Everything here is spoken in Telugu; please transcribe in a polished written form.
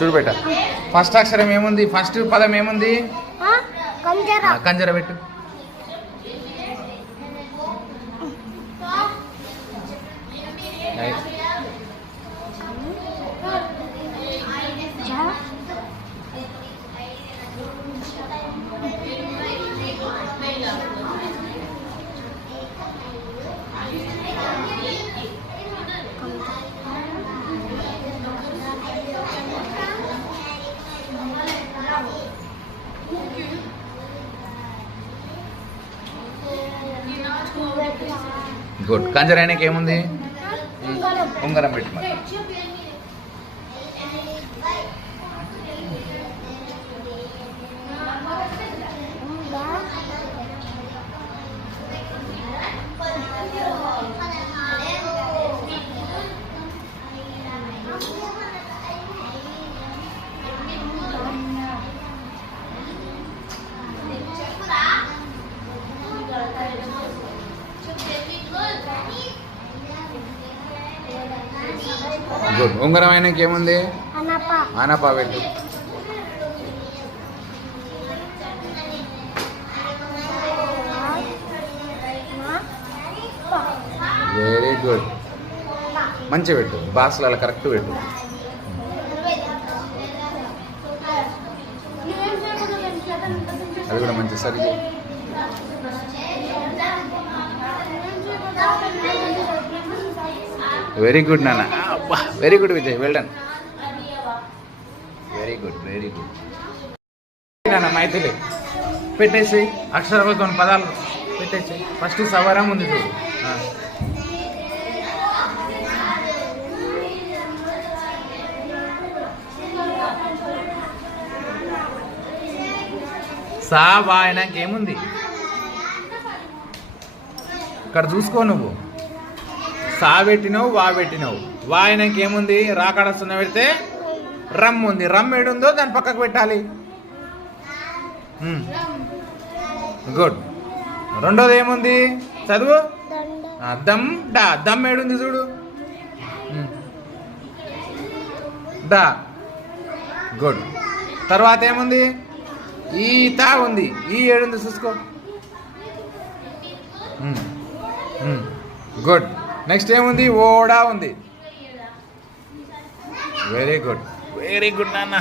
చూడు బేట ఫస్ట్ అక్షరం ఏముంది, ఫస్ట్ పదం ఏముంది? కంజర పెట్టు. గుడ్. కంజరాయనకి ఏముంది? ఉంగరం పెట్టి మరి. గుడ్. ఉంగరం ఆయనకి ఏముంది? అనప పెట్టు. Very good. మంచి పెట్టు, బాక్స్లో అలా కరెక్ట్ పెట్టు. అది కూడా మంచి సరి. వెరీ గుడ్ నాన్న. Very good Vijay, well done. Very good, very good నాన్న. మైథిలి పెట్టేసి అక్షరాలతో పదాలు పెట్టేసి. ఫస్ట్ సవరం ఉంది చూడు. సా వా అయినాక ఏముంది? ఇక్కడ చూసుకో నువ్వు. సా పెట్టినావు, వా పెట్టినావు. వా అయినాక ఏముంది? రాకాడ సున్న పెడితే రమ్ ఉంది. రమ్ ఏడుందో దాని పక్కకు పెట్టాలి. గుడ్. రెండోది ఏముంది? చదువు. దమ్ డా. దమ్ ఏడుంది చూడు. దా. గుడ్. తర్వాత ఏముంది? ఈత ఉంది. ఈ ఏడుంది చూసుకో. గుడ్. నెక్స్ట్ ఏముంది? ఓడా ఉంది. వెరీ గుడ్, వెరీ గుడ్ నాన్న.